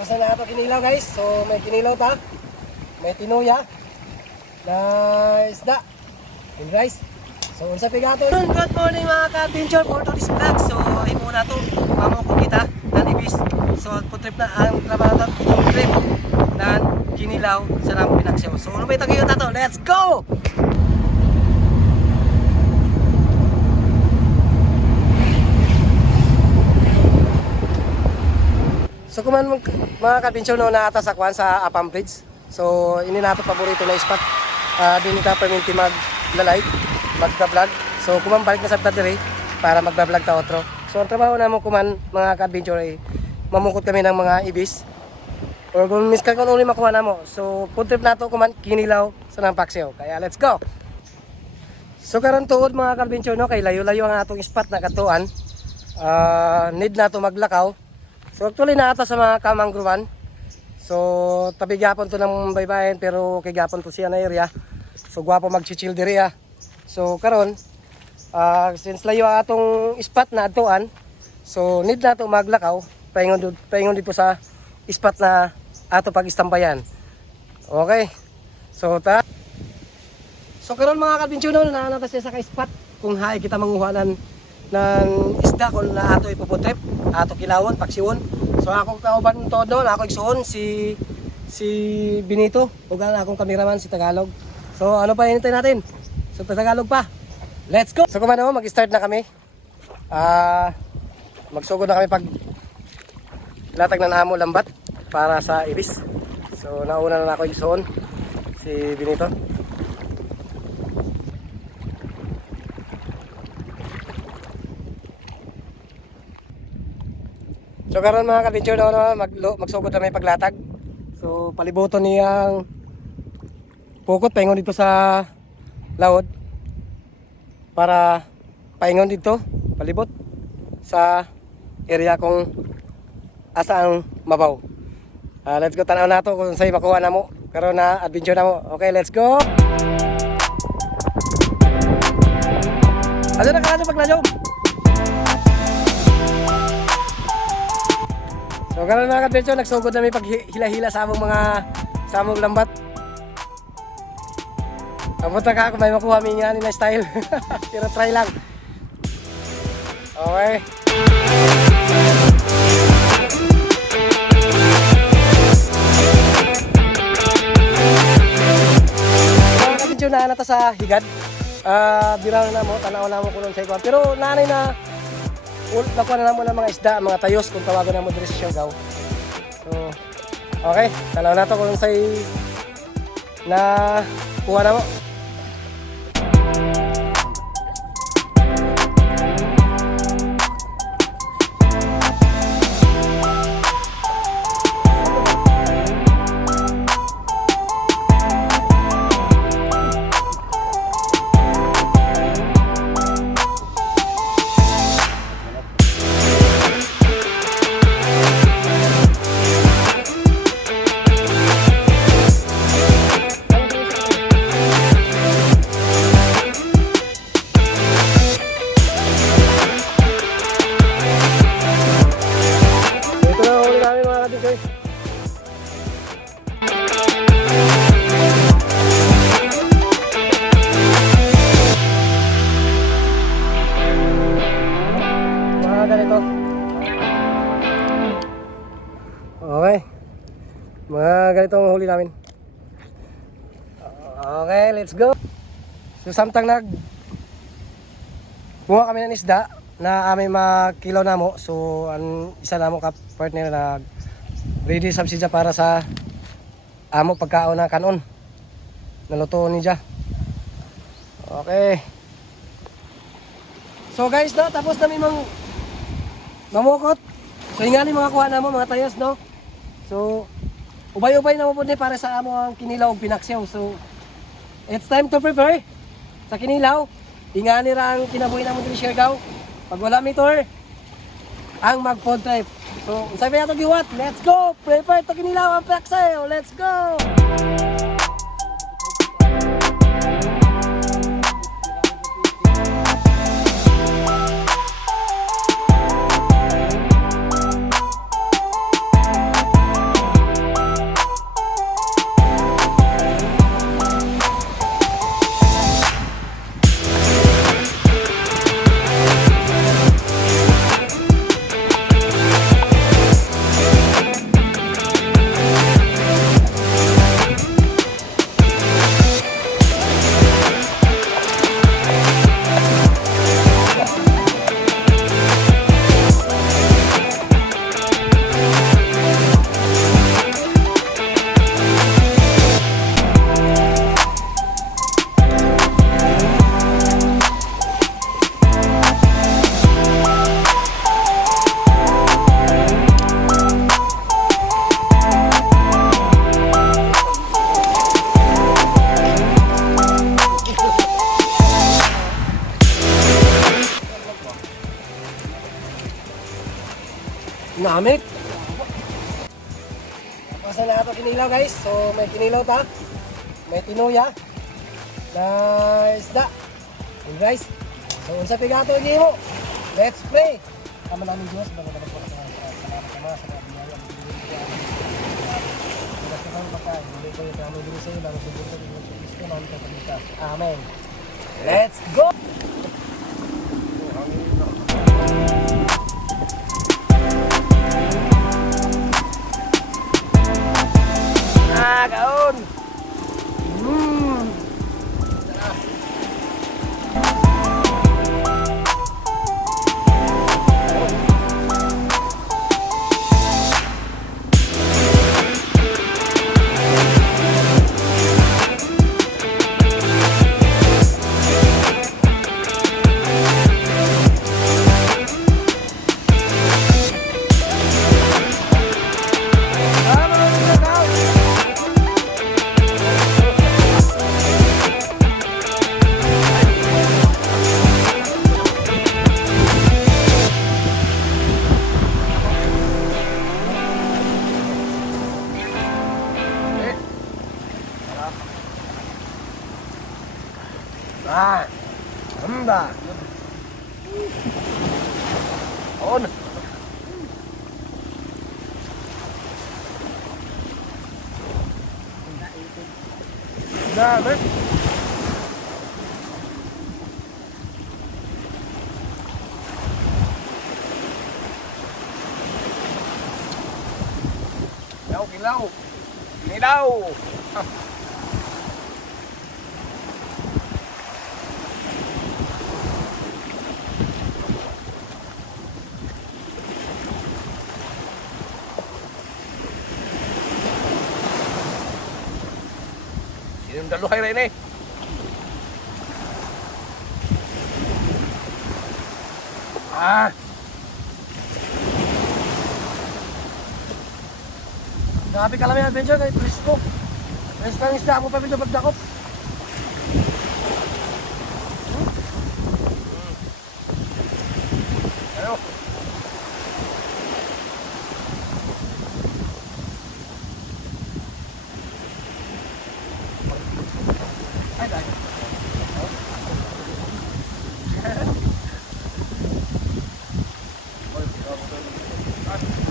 Pasa na ito kinilaw guys. So may kinilaw ta. May tinuya. Na isda. And rice. So unsa pigato. Good morning mga ka-adventure for today's vlog. So imo na to. Pamoko kita ng ibis. So putrip na ang trabaho trip ng kinilaw sa nang pinaksyaw. So ano ba itagiyo ta to? Let's go! So kuman mga ka-adventure no na ata sa kwan sa Apam Bridge. So ini nato paborito na spot. Din ita perminti mag-live, magba-vlog. So kuman balik na sa dire para magba-vlog ta otro. So ang trabaho namo kuman mga ka-adventure ay mamukot kami ng mga ibis. Or kung miskan kung uli makuha namo. So food trip nato kuman kinilaw sa nang paksyaw. Kaya let's go. So karon tuod mga ka-adventure no kay layo-layo ang atong spot na katuan. Need nato maglakaw. So actually na ata sa mga kamanggrovan. So tabi gyapon to ng baybayin pero kay gyapon to siya na area. So gwapo mag-chill diri ah. So karon since layo atong spot na atuan, so need na to maglakaw paingon dito sa spot na ato pag-istambayan. Okay. So karon mga ka-adventure no na nata siya sa ka-spot kung hay kita manguhanan ng isda kung na ato ipuputrip, ato kilawon, paksiwon. So akong kauban todo, ako igsuon si Benito, ug akong cameraman si Tagalog. So ano pa hinintay natin? So Tagalog pa. Let's go. So kumano mag-start na kami. Magsugod na kami pag latag na namo lambat para sa ibis. So nauna na ako igsuon si Benito. So karon mga ka-adventure no, magsugod na may paglatag. So palibuton niyang pukot paingon dito sa laod para paingon dito palibot sa area kung asa ang mabaw. Let's go tanaw nato kung sa'y makuha na mo. Karon na adventure na mo. Okay, let's go. Ano na karadyo pagladyo? So karon mga ka-adventure, nagsugod na may paghila-hila sa among lambat. Kapunta ka kung may makuha may nga na style. Pero try lang. Okay. Mga ka-adventure na nata sa higad. Birang na mo, tanaw na mo kulon sa ikuan. Pero nanay na nakuha na mo ng mga isda, mga tayos kung tawagan na mo diri sa Siargao. So, okay, tanaw na to kung say na kuha na mo. Okay. Mga ganitong huli namin. Okay, let's go. So samtang buha kami ng isda na aming makilaw na mo. So ang isa na mo ka partner na ready subsidya para sa amo pagkaon na kanon. Naluto ni Jah. Okay. So guys, no, tapos na mamukot. So ingali mga kuha na mo mga tayos, no. So ubay-ubay na mo po para sa amo ang kinilaw ug pinaksyaw. So it's time to prepare sa kinilaw. Ingani ra ang kinabuhi na mo diri Siargao. Pag wala mi tour ang mag-food trip. So sabi nato giwat, let's go. Prepare to kinilaw ang pinaksyaw. Let's go. Gamit. Tapos na ito kinilaw guys. So may kinilaw ta. May tinuya. Na isda. And guys. So unsa pigato mo. Let's play. Tama namin Diyos. Bago na po sa salamat naman sa mga biyaya. Hindi ko yung kami din sa iyo. Bago sa buto ng Kristo namin kapalitas. Amen. Let's go! Kaon! Handa. On. Dami. Kilaw. Kilaw. Yung daluhay rin eh. Grabe ka lang yung adventure kahit presko. Presko ang isda mo pa pinto pagdakop. Ayo. Ay, dahil.